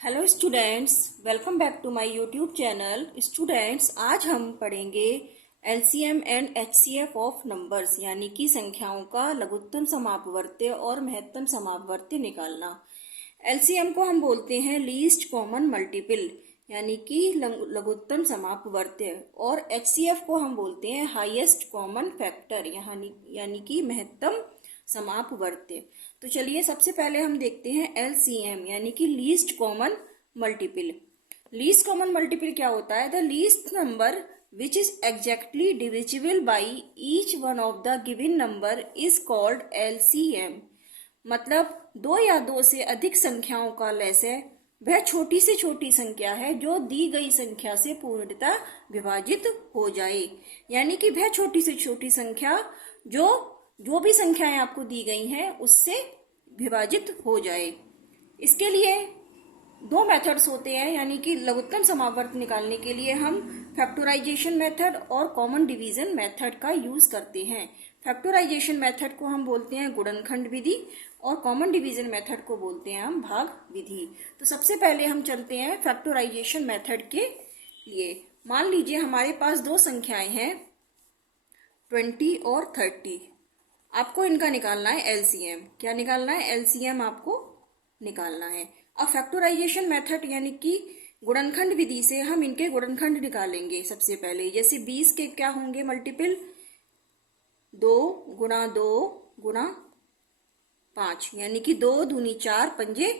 Hello students, welcome back to my YouTube channel. Students, आज हम पढ़ेंगे LCM and HCF of numbers, यानी कि संख्याओं का लघुत्तम समापवर्त्य और महत्तम समापवर्त्य निकालना। एलसीएम को हम बोलते हैं लीस्ट कॉमन मल्टीपल, यानी कि लघुत्तम समापवर्त्य, और एचसीएफ को हम बोलते हैं हाईएस्ट कॉमन फैक्टर, यानी कि महत्तम समापवर्त्य। तो चलिए सबसे पहले हम देखते हैं एलसीएम, यानी कि least common multiple. Least common multiple क्या होता है? The least number which is exactly divisible by each one of the given number is called LCM. मतलब दो या दो से अधिक संख्याओं का लैसे वह छोटी से छोटी संख्या है जो दी गई संख्या से पूर्णतः विभाजित हो जाए, यानी कि वह छोटी से छोटी संख्या जो भी संख्याएं आपको दी गई हैं उससे विभाजित हो जाए। इसके लिए दो मेथड्स होते हैं, यानी कि लघुत्तम समापवर्त्य निकालने के लिए हम फैक्टराइजेशन मेथड और कॉमन डिवीजन मेथड का यूज करते हैं। फैक्टराइजेशन मेथड को हम बोलते हैं गुणनखंड विधि और कॉमन डिवीजन मेथड को बोलते हैं हम भाग विधि। तो सबसे पहले हम चलते हैं फैक्टराइजेशन मेथड के लिए। मान लीजिए हमारे पास दो संख्याएं हैं 20 और 30। आपको इनका निकालना है एलसीएम। क्या निकालना है? एलसीएम आपको निकालना है। अब फैक्टराइजेशन मेथड यानी कि गुणनखंड विधि से हम इनके गुणनखंड निकालेंगे। सबसे पहले जैसे 20 के क्या होंगे मल्टीपल? 2 गुणा 2 गुणा 5, यानी कि 2 दूनी 4 पंजे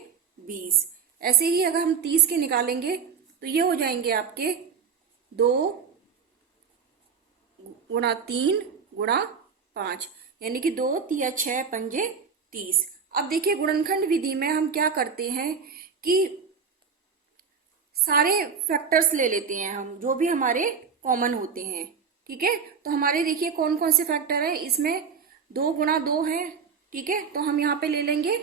20। ऐसे ही अगर हम 30 के निकालेंगे तो ये हो जाएंगे आपके 2 गुणा 3 गुणा 5, यानी कि 2 तिया 6 पंजे 30। अब देखिए गुणनखंड विधि में हम क्या करते हैं कि सारे फैक्टर्स ले लेते हैं हम, जो भी हमारे कॉमन होते हैं। ठीक है, तो हमारे देखिए कौन कौन से फैक्टर है इसमें? 2 गुणा 2 है। ठीक है, तो हम यहाँ पे ले लेंगे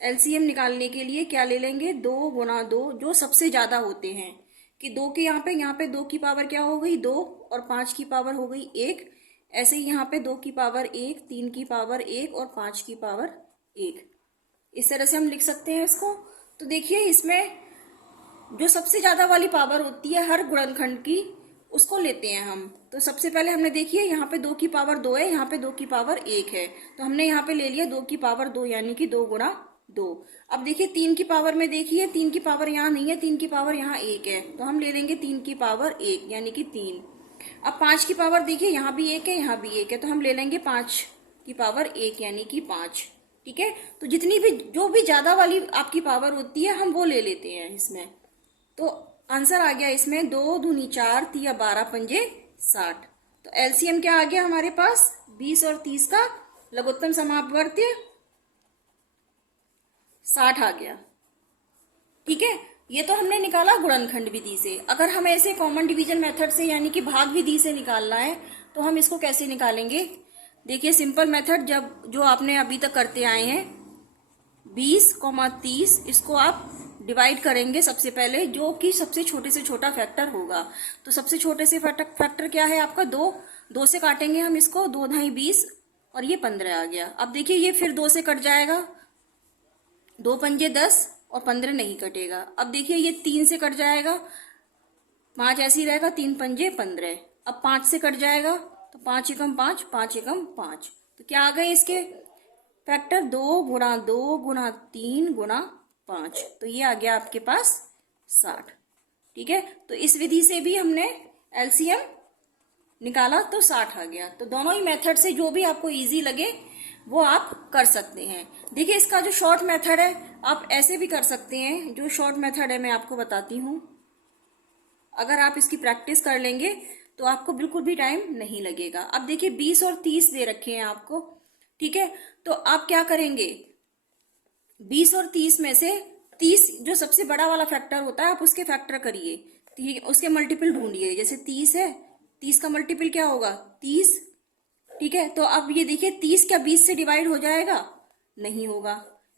एलसीएम निकालने के लिए क्या ले लेंगे? 2 गुणा 2, जो सबसे ज्यादा होते हैं कि 2 के यहाँ पे 2 की पावर क्या हो गई? 2, और 5 की पावर हो गई 1। ऐसे ही यहाँ पे 2 की पावर 1, 3 की पावर 1 और 5 की पावर 1। इस तरह से हम लिख सकते हैं इसको। तो देखिए इसमें जो सबसे ज्यादा वाली पावर होती है हर गुणनखंड की, उसको लेते हैं हम। तो सबसे पहले हमने देखिए यहाँ पे 2 की पावर 2 है, यहाँ पे 2 की पावर 1 है, तो हमने यहाँ पे ले लिया 2 की पावर 2, यानी कि 2 गुणा 2। अब देखिए 3 की पावर में देखिए 3 की पावर यहाँ नहीं है, 3 की पावर यहाँ 1 है, तो हम ले लेंगे 3 की पावर 1, यानी कि 3। अब 5 की पावर देखिए यहाँ भी 1 है, यहाँ भी 1 है, तो हम ले लेंगे 5 की पावर 1, यानी कि 5। ठीक है, तो जितनी भी जो भी ज्यादा वाली आपकी पावर होती है हम वो ले लेते हैं इसमें। तो आंसर आ गया इसमें 2 दूनी 4 तिया 12 पंजे 60। तो एलसीएम क्या आ गया हमारे पास? 20 और 30 का लघुत्तम समापवर्त्य 60 आ गया। ठीक है, ये तो हमने निकाला गुणनखंड विधि से। अगर हम ऐसे कॉमन डिवीजन मेथड से यानी कि भाग विधि से निकालना है तो हम इसको कैसे निकालेंगे? देखिए सिंपल मेथड जो आपने अभी तक करते आए हैं, 20, इसको आप डिवाइड करेंगे सबसे पहले, जो कि सबसे छोटे से छोटा फैक्टर होगा। तो सबसे छोटे से फैक्टर क्या है आपका? 2 से काटेंगे हम इसको, 2 ढाई 20 और ये 15 आ गया। अब देखिए ये फिर 2 से कट जाएगा, 2 पंजे 10 और 15 नहीं कटेगा। अब देखिए ये 3 से कट जाएगा, 5 ऐसे ही रहेगा, 3 पंजे 15। अब 5 से कट जाएगा तो 5 एकम 5, 5 एकम 5। तो क्या आ गए इसके फैक्टर? 2 गुणा 2 गुणा 3 गुणा 5। तो ये आ गया आपके पास 60। ठीक है, तो इस विधि से भी हमने एलसीएम निकाला तो 60 आ गया। तो दोनों ही मेथड से जो भी आपको इजी लगे वो आप कर सकते हैं। देखिए इसका जो शॉर्ट मेथड है आप ऐसे भी कर सकते हैं। जो शॉर्ट मेथड है मैं आपको बताती हूँ, अगर आप इसकी प्रैक्टिस कर लेंगे तो आपको बिल्कुल भी टाइम नहीं लगेगा। अब देखिए 20 और 30 दे रखे हैं आपको। ठीक है, तो आप क्या करेंगे? 20 और 30 में से 30 जो सबसे बड़ा वाला फैक्टर होता है आप उसके फैक्टर करिए। ठीक है, उसके मल्टीपल ढूंढिए। जैसे 30 है, 30 का मल्टीपल क्या होगा? 30। ठीक है, तो अब ये देखिए 30 क्या 20 से डिवाइड हो जाएगा? नहीं होगा।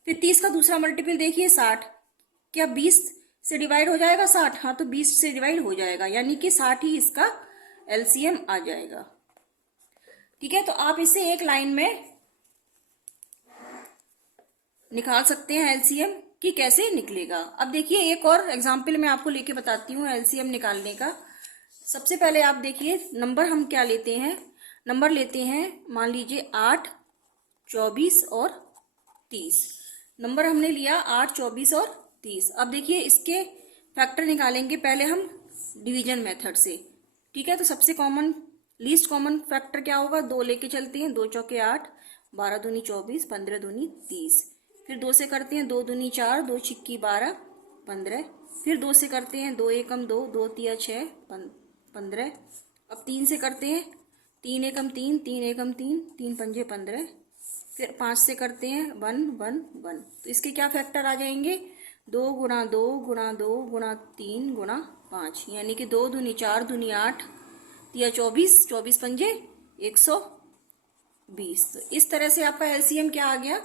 फिर 30 का दूसरा मल्टीपल देखिए 60, क्या 20 से डिवाइड हो जाएगा 60? हाँ, तो 20 से डिवाइड हो जाएगा, यानी कि 60 ही इसका एलसीएम आ जाएगा। ठीक है, तो आप इसे एक लाइन में निकाल सकते हैं एलसीएम। कि कैसे निकलेगा। अब देखिए एक और एग्जाम्पल मैं आपको लेके बताती हूँ एलसीएम निकालने का। सबसे पहले आप देखिए नंबर हम क्या लेते हैं, नंबर लेते हैं मान लीजिए 8, 24 और 30। नंबर हमने लिया 8, 24 और 30। अब देखिए इसके फैक्टर निकालेंगे पहले हम डिवीजन मेथड से। ठीक है, तो सबसे कॉमन लीस्ट कॉमन फैक्टर क्या होगा, 2 लेके चलते हैं, 2 चौके 8, 12 दूनी 24, 15 दूनी 30। फिर 2 से करते हैं, 2 दूनी 4, 2 छिक्की 12, 15। फिर 2 से करते हैं, 2 एकम 2, 2 तिया 6, 15। अब 3 से करते हैं, 3 एकम 3, 3 एकम 3, 3 पंजे 15। फिर 5 से करते हैं, 1 1 1। तो इसके क्या फैक्टर आ जाएंगे, 2 गुणा 2 गुणा 2 गुणा 3 गुणा 5, यानी कि 2 दूनी 4 दूनी 8 तिया 24, 24 पंजे 120। तो इस तरह से आपका एलसीएम क्या आ गया,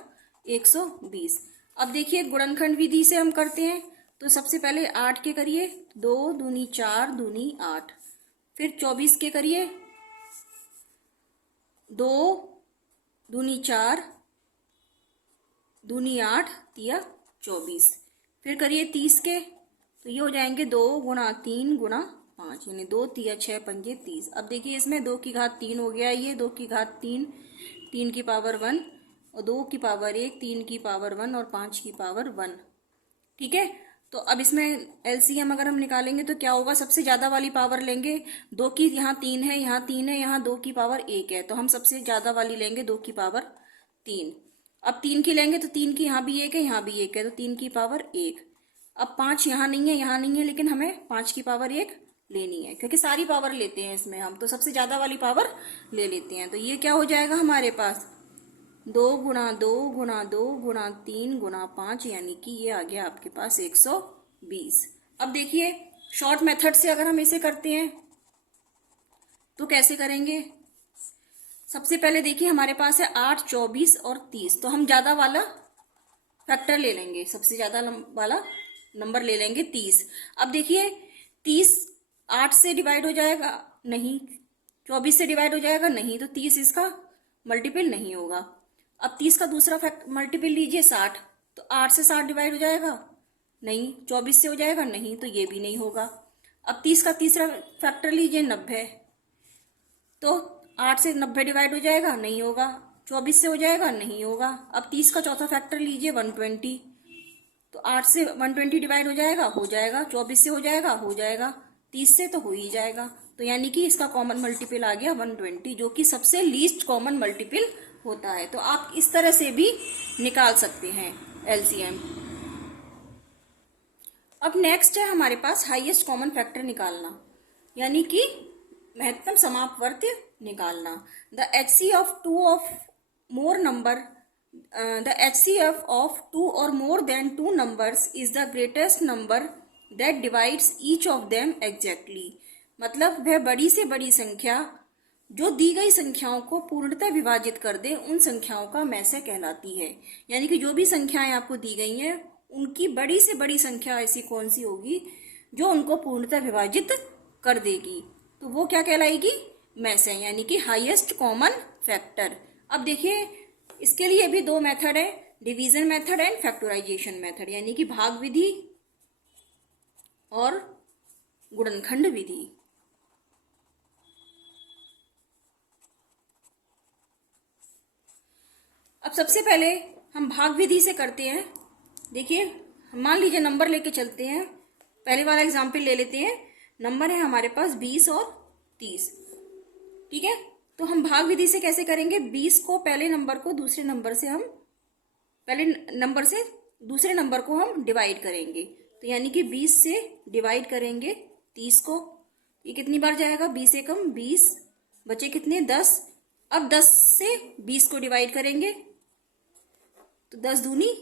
120। अब देखिए गुणनखंड विधि से हम करते हैं, तो सबसे पहले 8 के करिए, 2 दूनी 4 दूनी 8। फिर 24 के करिए, 2 दूनी 4 दूनी 8 तिया 24। फिर करिए 30 के, तो ये हो जाएंगे 2 गुणा 3 गुणा 5, यानी 2 तिया 6 पंजे 30। अब देखिए इसमें 2 की घात 3 हो गया, ये 2 की घात 3, 3 की पावर 1 और 2 की पावर 1, 3 की पावर 1 और 5 की पावर 1। ठीक है, तो अब इसमें एलसीएम अगर हम निकालेंगे तो क्या होगा, सबसे ज्यादा वाली पावर लेंगे, 2 की यहाँ 3 है, यहाँ 3 है, यहाँ 2 की पावर 1 है, तो हम सबसे ज्यादा वाली लेंगे 2 की पावर 3। अब 3 की लेंगे तो 3 की यहाँ भी 1 है, यहाँ भी 1 है, तो 3 की पावर 1। अब 5 यहाँ नहीं है, यहाँ नहीं है, लेकिन हमें 5 की पावर 1 लेनी है, क्योंकि सारी पावर लेते हैं इसमें हम, तो सबसे ज्यादा वाली पावर ले लेते हैं। तो ये क्या हो जाएगा हमारे पास, 2 गुणा 2 गुणा 2 गुणा 3 गुणा 5, यानी कि ये आ गया आपके पास 120। अब देखिए शॉर्ट मेथड से अगर हम इसे करते हैं तो कैसे करेंगे। सबसे पहले देखिए हमारे पास है 8, 24 और 30, तो हम ज्यादा वाला फैक्टर ले लेंगे, सबसे ज्यादा वाला नंबर ले लेंगे 30। अब देखिए 30 8 से डिवाइड हो जाएगा नहीं, 24 से डिवाइड हो जाएगा नहीं, तो 30 इसका मल्टीपल नहीं होगा। अब 30 का दूसरा मल्टीपल लीजिए 60, तो 8 से 60 डिवाइड हो जाएगा नहीं, 24 से हो जाएगा नहीं, तो ये भी नहीं होगा। अब 30 का तीसरा फैक्टर लीजिए 90, तो 8 से 90 डिवाइड हो जाएगा नहीं होगा, 24 से हो जाएगा नहीं होगा। अब 30 का चौथा फैक्टर लीजिए 120, तो 8 से 120 डिवाइड हो जाएगा, 24 से हो जाएगा, 30 से तो हो ही जाएगा। तो यानी कि इसका कॉमन मल्टीपल आ गया 120, जो कि सबसे लीस्ट कॉमन मल्टीपल होता है। तो आप इस तरह से भी निकाल सकते हैं एलसीएम। अब नेक्स्ट है हमारे पास हाईएस्ट कॉमन फैक्टर निकालना, यानी कि महत्तम समापवर्ती निकालना। The HCF of two of more number the HCF of 2 or more than 2 numbers is the greatest number that divides each of them exactly। मतलब वह बड़ी से बड़ी संख्या जो दी गई संख्याओं को पूर्णतः विभाजित कर दे उन संख्याओं का मैसे कहलाती है। यानी कि जो भी संख्याएं आपको दी गई हैं उनकी बड़ी से बड़ी संख्या ऐसी कौन सी होगी जो उनको पूर्णतः विभाजित कर देगी, तो वो क्या कहलाएगी, मैसे, यानी कि हाईएस्ट कॉमन फैक्टर। अब देखिए इसके लिए भी 2 मेथड है, division method and factorization method, यानी कि भाग विधि और गुणनखंड विधि। अब सबसे पहले हम भाग विधि से करते हैं। देखिए मान लीजिए नंबर लेके चलते हैं, पहले वाला एग्जाम्पल ले लेते हैं। नंबर है हमारे पास 20 और 30। ठीक है, तो हम भाग विधि से कैसे करेंगे, 20 को पहले नंबर को दूसरे नंबर से हम पहले नंबर से दूसरे नंबर को हम डिवाइड करेंगे, तो यानी कि 20 से डिवाइड करेंगे 30 को, ये कितनी बार जाएगा, 20 एकम 20, बचे कितने 10। अब 10 से 20 को डिवाइड करेंगे तो 10 दूनी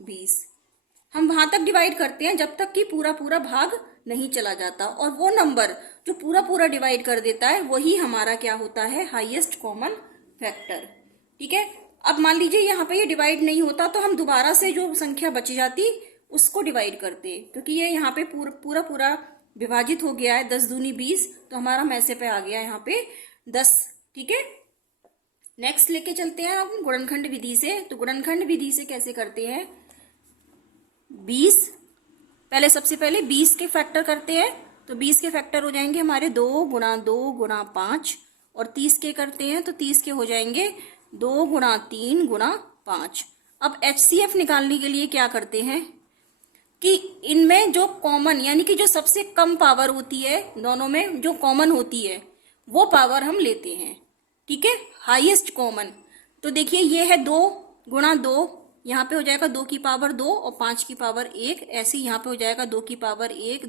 20। हम वहां तक डिवाइड करते हैं जब तक कि पूरा पूरा भाग नहीं चला जाता, और वो नंबर जो पूरा पूरा डिवाइड कर देता है वही हमारा क्या होता है, हाईएस्ट कॉमन फैक्टर। ठीक है, अब मान लीजिए यहाँ पे ये डिवाइड नहीं होता तो हम दोबारा से जो संख्या बच जाती उसको डिवाइड करते, क्योंकि ये यहाँ पे पूरा पूरा विभाजित हो गया है, 10 दूनी 20, तो हमारा मैसे पे आ गया यहाँ पे 10। ठीक है, नेक्स्ट लेके चलते हैं हम गुणनखंड विधि से। तो गुणनखंड विधि से कैसे करते हैं, 20, पहले सबसे पहले 20 के फैक्टर करते हैं, तो 20 के फैक्टर हो जाएंगे हमारे 2 गुणा 2 गुणा 5, और 30 के करते हैं तो 30 के हो जाएंगे 2 गुणा 3 गुणा 5। अब HCF निकालने के लिए क्या करते हैं कि इनमें जो कॉमन यानी कि जो सबसे कम पावर होती है, दोनों में जो कॉमन होती है वो पावर हम लेते हैं, ठीक है, हाईएस्ट कॉमन। तो देखिए ये है 2 गुणा 2, यहाँ पे हो जाएगा 2 की पावर 2 और 5 की पावर 1, ऐसे यहाँ पे हो जाएगा 2 की पावर 1,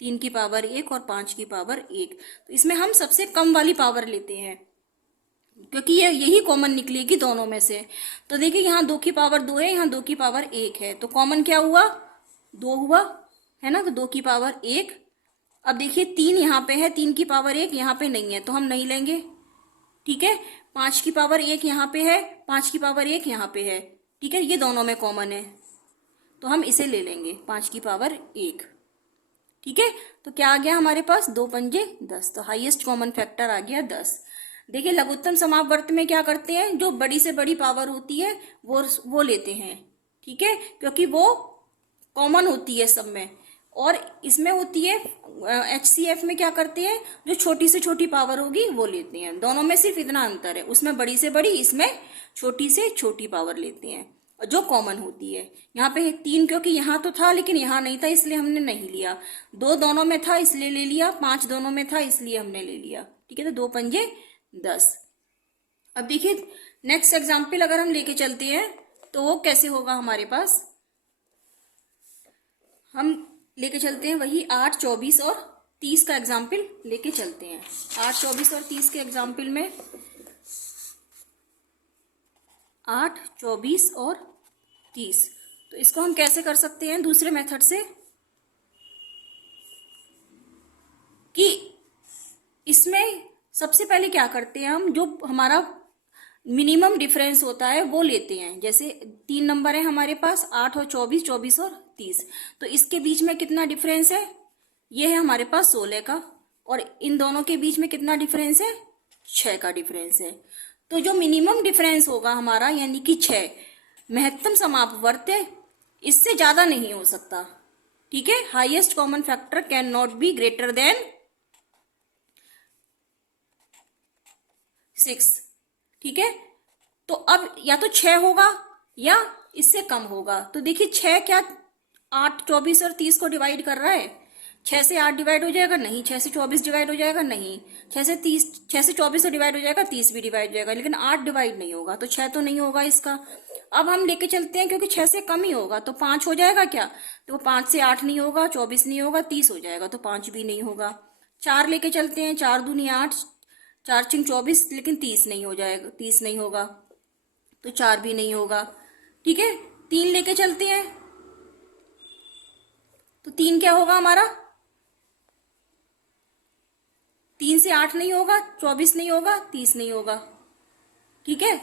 3 की पावर 1 और 5 की पावर 1। तो इसमें हम सबसे कम वाली पावर लेते हैं क्योंकि ये यही कॉमन निकलेगी दोनों में से। तो देखिए यहाँ 2 की पावर 2 है, यहाँ 2 की पावर 1 है, तो कॉमन क्या हुआ, 2 हुआ, है ना, तो 2 की पावर 1। अब देखिए 3 यहाँ पे है, 3 की पावर 1 यहाँ पे नहीं है तो हम नहीं लेंगे, ठीक है। 5 की पावर 1 यहाँ पे है, 5 की पावर 1 यहाँ पे है, ठीक है, ये दोनों में कॉमन है तो हम इसे ले लेंगे 5 की पावर 1, ठीक है। तो क्या आ गया हमारे पास, 2 पंजे 10, तो हाईएस्ट कॉमन फैक्टर आ गया 10। देखिए लघुत्तम समापवर्त में क्या करते हैं, जो बड़ी से बड़ी पावर होती है वो लेते हैं, ठीक है, क्योंकि वो कॉमन होती है सब में। और इसमें होती है HCF में क्या करते हैं, जो छोटी से छोटी पावर होगी वो लेते हैं। दोनों में सिर्फ इतना अंतर है, उसमें बड़ी से बड़ी, इसमें छोटी से छोटी पावर लेते हैं और जो कॉमन होती है। यहाँ पे 3 क्योंकि यहाँ तो था लेकिन यहाँ नहीं था इसलिए हमने नहीं लिया, 2 दोनों में था इसलिए ले लिया, 5 दोनों में था इसलिए हमने ले लिया, ठीक है। तो 2 पंजे 10। अब देखिए नेक्स्ट एग्जाम्पल अगर हम लेके चलते हैं तो वो कैसे होगा हमारे पास, हम लेके चलते हैं वही 8, 24 और 30 का एग्जाम्पल लेके चलते हैं। 8, 24 और 30 के एग्जाम्पल में 8, 24 और 30, तो इसको हम कैसे कर सकते हैं दूसरे मेथड से, कि इसमें सबसे पहले क्या करते हैं हम, जो हमारा मिनिमम डिफरेंस होता है वो लेते हैं। जैसे 3 नंबर है हमारे पास, 8 और 24, 24 और 30, तो इसके बीच में कितना डिफरेंस है, ये है हमारे पास 16 का, और इन दोनों के बीच में कितना डिफरेंस है, 6 का डिफरेंस है। तो जो मिनिमम डिफरेंस होगा हमारा यानी कि 6, महत्तम समापवर्त इससे ज्यादा नहीं हो सकता, ठीक है। Highest common factor can not be greater than 6, ठीक है। तो अब या तो 6 होगा या इससे कम होगा। तो देखिए 6 क्या 8, 24 और 30 को डिवाइड कर रहा है, 6 से 8 डिवाइड हो जाएगा, नहीं, 6 से 24 डिवाइड हो जाएगा, नहीं, 6 से 30, 6 से 24 से डिवाइड हो जाएगा, 30 भी डिवाइड हो जाएगा, लेकिन 8 डिवाइड नहीं होगा, तो 6 तो नहीं होगा इसका। अब हम लेके चलते हैं क्योंकि 6 से कम ही होगा, तो 5 हो जाएगा क्या, तो 5 से 8 नहीं होगा, 24 नहीं होगा, 30 हो जाएगा, तो 5 भी नहीं होगा। 4 लेके चलते हैं, 4 दूनी 8, 4 छिंग 24, लेकिन 30 नहीं हो जाएगा, 30 नहीं होगा, तो 4 भी नहीं होगा, ठीक है। 3 लेके चलते हैं, तो 3 क्या होगा हमारा, 3 से 8 नहीं होगा, 24 नहीं होगा, 30 नहीं होगा, ठीक है।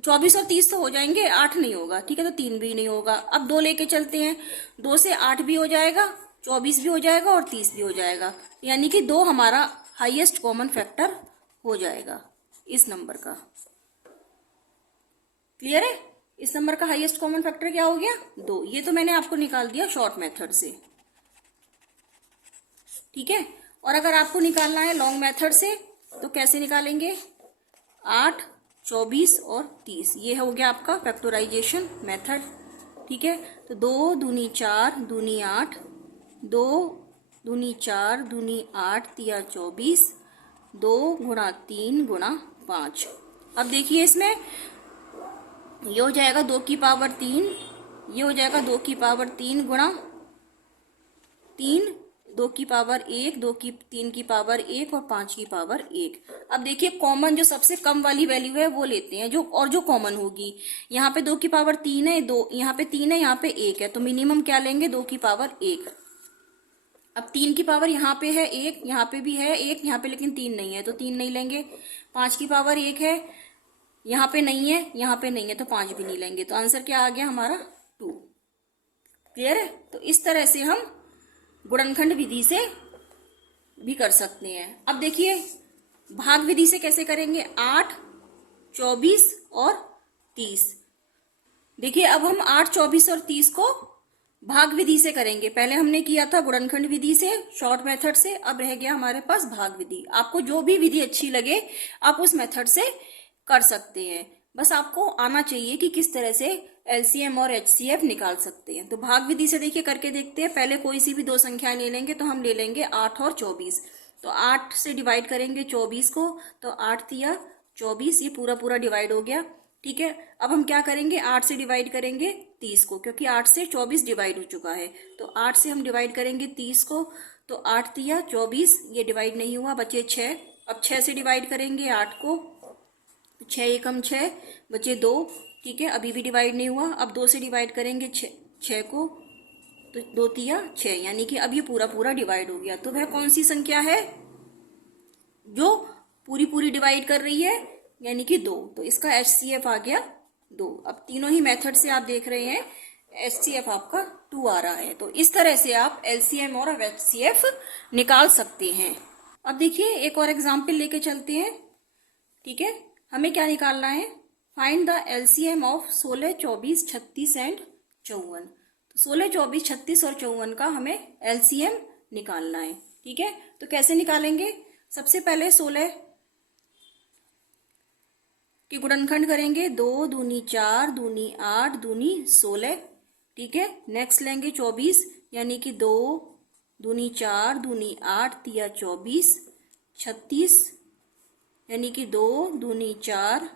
24 और 30 तो हो जाएंगे, 8 नहीं होगा, ठीक है, तो 3 भी नहीं होगा। अब 2 लेके चलते हैं, 2 से 8 भी हो जाएगा, 24 भी हो जाएगा और 30 भी हो जाएगा, यानी कि 2 हमारा हाईएस्ट कॉमन फैक्टर हो जाएगा इस नंबर का। क्लियर है, इस नंबर का हाईएस्ट कॉमन फैक्टर क्या हो गया, 2। ये तो मैंने आपको निकाल दिया शॉर्ट मेथड से, ठीक है। और अगर आपको निकालना है लॉन्ग मेथड से तो कैसे निकालेंगे, 8, 24 और 30, ये हो गया आपका फैक्टराइजेशन मेथड, ठीक है। तो 2 दूनी 4 दूनी 8, 2 दूनी 4 दूनी 8 तिया 24, 2 गुणा 3 गुणा 5। अब देखिए इसमें ये हो जाएगा 2 की पावर 3, ये हो जाएगा 2 की पावर 3 गुणा 3, 2 की पावर 1, 3 की पावर 1 और 5 की पावर 1। अब देखिए कॉमन जो सबसे कम वाली वैल्यू है वो लेते हैं, जो कॉमन होगी। यहाँ पे 2 की पावर 3 है, 2 यहाँ पे 3 है, यहाँ पे 1 है, तो मिनिमम क्या लेंगे, 2 की पावर 1। अब 3 की पावर यहाँ पे है 1, यहाँ पे भी है 1, यहाँ पे लेकिन 3 नहीं है तो 3 नहीं लेंगे। 5 की पावर 1 है, यहाँ पे नहीं है, यहाँ पे नहीं है, तो 5 भी नहीं लेंगे। तो आंसर क्या आ गया हमारा, 2। क्लियर है। तो इस तरह से हम गुणनखंड विधि से भी कर सकते हैं। अब देखिए भाग विधि से कैसे करेंगे, 8, 24 और 30। देखिए अब हम 8, 24 और 30 को भाग विधि से करेंगे। पहले हमने किया था गुणनखंड विधि से, शॉर्ट मेथड से, अब रह गया हमारे पास भाग विधि। आपको जो भी विधि अच्छी लगे आप उस मेथड से कर सकते हैं, बस आपको आना चाहिए कि किस तरह से एलसीएम और एचसीएफ निकाल सकते हैं। तो भाग विधि से देखिए करके देखते हैं। पहले कोई सी भी दो संख्याएं ले लेंगे, तो हम ले लेंगे 8 और 24। तो 8 से डिवाइड करेंगे 24 को, तो 8 तिया 24, ये पूरा पूरा डिवाइड हो गया। ठीक है, अब हम क्या करेंगे, 8 से डिवाइड करेंगे 30 को, क्योंकि 8 से 24 डिवाइड हो चुका है। तो 8 से हम डिवाइड करेंगे 30 को, तो 8 तिया 24, ये डिवाइड नहीं हुआ, बचे 6। अब 6 से डिवाइड करेंगे 8 को, 6 एकम 6, बचे 2। ठीक है, अभी भी डिवाइड नहीं हुआ। अब 2 से डिवाइड करेंगे 6 को, तो 2 तिया 6, यानी कि अब ये पूरा पूरा डिवाइड हो गया। तो वह कौन सी संख्या है जो पूरी पूरी डिवाइड कर रही है, यानी कि 2। तो इसका एचसीएफ आ गया 2। अब तीनों ही मेथड से आप देख रहे हैं एचसीएफ आपका 2 आ रहा है। तो इस तरह से आप एलसीएम और एचसीएफ निकाल सकते हैं। अब देखिए एक और एग्जाम्पल लेके चलते हैं। ठीक है, हमें क्या निकालना है, find the LCM of 16, 24, 36 and 54। तो 16, 24, 36 और 54 का हमें एलसीएम निकालना है। ठीक है, तो कैसे निकालेंगे, सबसे पहले 16 की गुणनखंड करेंगे, 2 दूनी 4, दूनी 8, दूनी 16। ठीक है, नेक्स्ट लेंगे 24, यानी कि 2 दूनी 4, दूनी 8, तिया 24, 36, यानी कि 2 दूनी 4,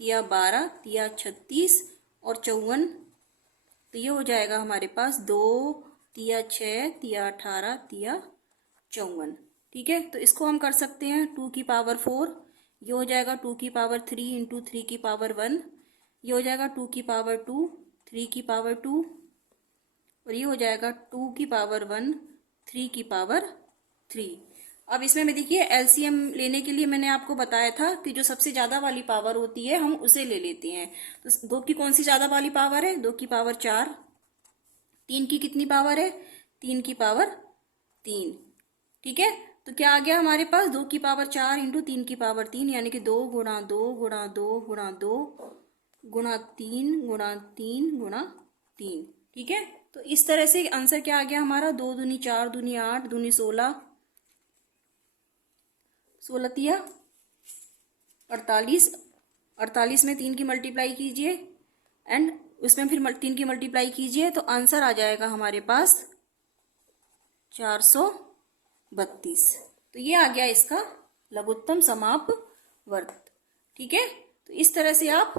तिया 12, तिया 36 और 54। तो ये हो जाएगा हमारे पास 2 तिया 6, तिया 18, तिया 54। ठीक है, तो इसको हम कर सकते हैं 2 की पावर 4, ये हो जाएगा 2 की पावर 3 इंटू 3 की पावर 1, ये हो जाएगा 2 की पावर 2, 3 की पावर 2, और ये हो जाएगा 2 की पावर 1, 3 की पावर 3। अब इसमें में देखिए एलसीएम लेने के लिए मैंने आपको बताया था कि जो सबसे ज्यादा वाली पावर होती है हम उसे ले लेते हैं। तो 2 की कौन सी ज्यादा वाली पावर है, 2 की पावर 4। 3 की कितनी पावर है, 3 की पावर 3। ठीक है, तो क्या आ गया हमारे पास, 2 की पावर 4 इंटू 3 की पावर 3, यानी कि 2 गुणा 2 गुणा 2 गुणा 2 गुणा 3 गुणा 3 गुणा 3। ठीक है, तो इस तरह से आंसर क्या आ गया हमारा, 2 दूनी 4, दूनी 8, दूनी 16, 16 तिया 48, 48 में 3 की मल्टीप्लाई कीजिए एंड उसमें फिर 3 की मल्टीप्लाई कीजिए, तो आंसर आ जाएगा हमारे पास 432। तो ये आ गया इसका लघुत्तम समापवर्त। ठीक है, तो इस तरह से आप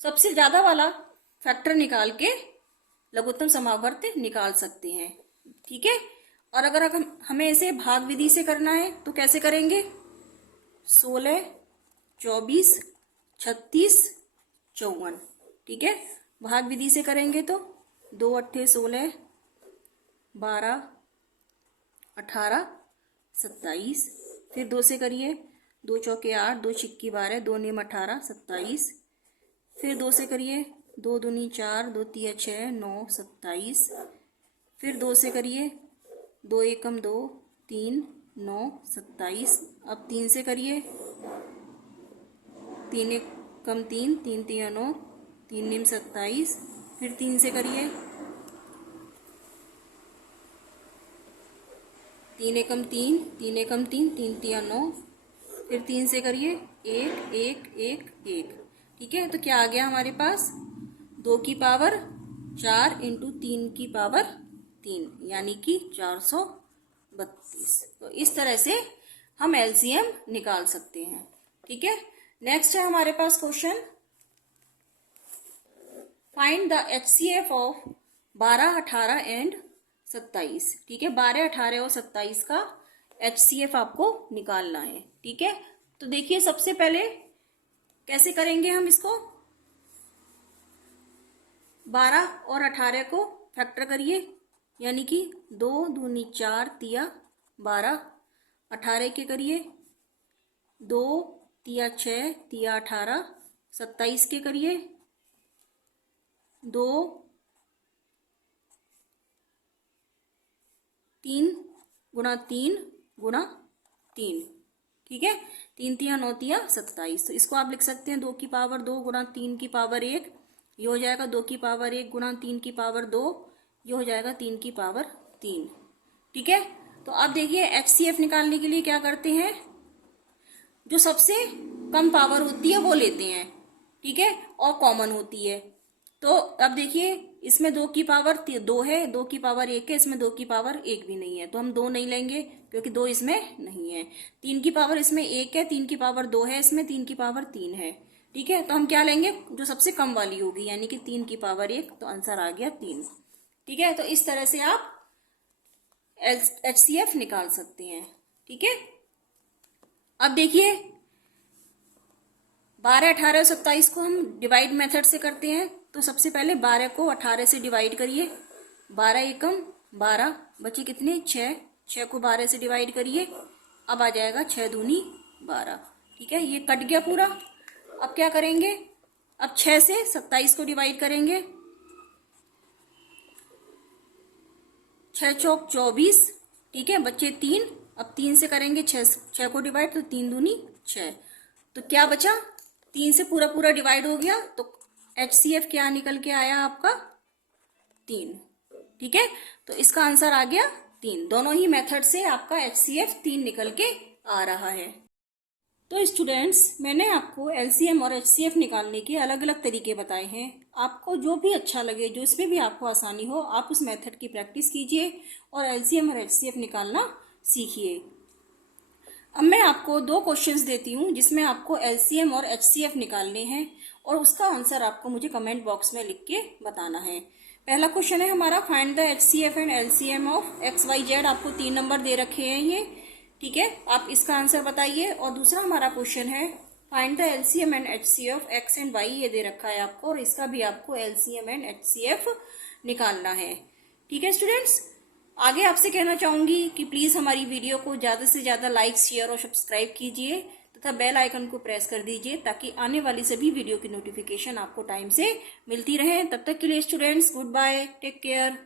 सबसे ज्यादा वाला फैक्टर निकाल के लघुत्तम समापवर्त निकाल सकते हैं। ठीक है, और अगर हमें इसे भाग विधि से करना है तो कैसे करेंगे, 16, 24, 36, 54। ठीक है, भाग विधि से करेंगे तो 2 अट्ठे 16, 12, 18, 27, फिर 2 से करिए, 2 चौके 8, 2 छिक्की 12, 2 नीम 18, 27, फिर 2 से करिए, 2 दूनी 4, 2 तिया 6, 9, 27, फिर 2 से करिए, 2 एकम 2, 3, 9, 27। अब 3 से करिए, 3 एकम 3, 3 तिया 9, 3 नीम 27, फिर 3 से करिए, 3 एकम 3, 3 एकम 3, 3 तिया 9, फिर 3 से करिए 1 1 1 1। ठीक है, तो क्या आ गया हमारे पास, 2 की पावर 4 इंटू 3 की पावर 3, यानी कि 432। तो इस तरह से हम एलसीएम निकाल सकते हैं। ठीक है, नेक्स्ट है हमारे पास question, find the HCF of 12, 18 and 27। ठीक है, 12, 18 और 27 का एचसीएफ आपको निकालना है। ठीक है, तो देखिए सबसे पहले कैसे करेंगे हम इसको, 12 और 18 को फैक्टर करिए, यानी कि 2 दूनी 4 तिया 12, 18 के करिए, 2 तिया 6 तिया 18, 27 के करिए, 2 3 गुणा 3 गुणा 3। ठीक है, 3 तिया 9 तिया 27। तो इसको आप लिख सकते हैं 2 की पावर 2 गुणा 3 की पावर 1, ये हो जाएगा 2 की पावर 1 गुणा 3 की पावर 2, ये हो जाएगा 3 की पावर 3। ठीक है, तो अब देखिए HCF निकालने के लिए क्या करते हैं, जो सबसे कम पावर होती है वो लेते हैं। ठीक है, और कॉमन होती है। तो अब देखिए इसमें 2 की पावर 2 है, 2 की पावर 1 है, इसमें 2 की पावर 1 भी नहीं है, तो हम 2 नहीं लेंगे क्योंकि 2 इसमें नहीं है। 3 की पावर इसमें 1 है, 3 की पावर 2 है, इसमें 3 की पावर 3 है। ठीक है, तो हम क्या लेंगे, जो सबसे कम वाली होगी, यानी कि 3 की पावर 1, तो आंसर आ गया 3। ठीक है, तो इस तरह से आप HCF निकाल सकते हैं। ठीक है, अब देखिए 12, 18, 27 को हम डिवाइड मेथड से करते हैं। तो सबसे पहले 12 को 18 से डिवाइड करिए, 12 एकम 12, बचे कितने 6, 6 को 12 से डिवाइड करिए, अब आ जाएगा 6 दूनी 12। ठीक है, ये कट गया पूरा। अब क्या करेंगे, अब 6 से 27 को डिवाइड करेंगे, 6 चौक 24। ठीक है, बच्चे 3, अब 3 से करेंगे 6 को डिवाइड, तो 3 दूनी 6, तो क्या बचा, 3 से पूरा पूरा डिवाइड हो गया, तो HCF क्या निकल के आया आपका 3। ठीक है, तो इसका आंसर आ गया 3। दोनों ही मेथड से आपका HCF 3 निकल के आ रहा है। तो स्टूडेंट्स, मैंने आपको LCM और HCF निकालने के अलग अलग तरीके बताए हैं। आपको जो भी अच्छा लगे, जो इसमें भी आपको आसानी हो, आप उस मेथड की प्रैक्टिस कीजिए और LCM और HCF निकालना सीखिए। अब मैं आपको 2 क्वेश्चंस देती हूँ जिसमें आपको LCM और HCF निकालने हैं और उसका आंसर आपको मुझे कमेंट बॉक्स में लिख के बताना है। पहला क्वेश्चन है हमारा, find the HCF and LCM of XYZ। आपको 3 नंबर दे रखे हैं ये। ठीक है, आप इसका आंसर बताइए। और दूसरा हमारा क्वेश्चन है, find the LCM and HCF of X and Y। ये दे रखा है आपको और इसका भी आपको LCM एंड HCF निकालना है। ठीक है स्टूडेंट्स, आगे आपसे कहना चाहूंगी कि प्लीज हमारी वीडियो को ज्यादा से ज्यादा लाइक, शेयर और सब्सक्राइब कीजिए तथा बेल आइकन को प्रेस कर दीजिए ताकि आने वाली सभी वीडियो की नोटिफिकेशन आपको टाइम से मिलती रहे। तब तक के लिए students, good bye, take care.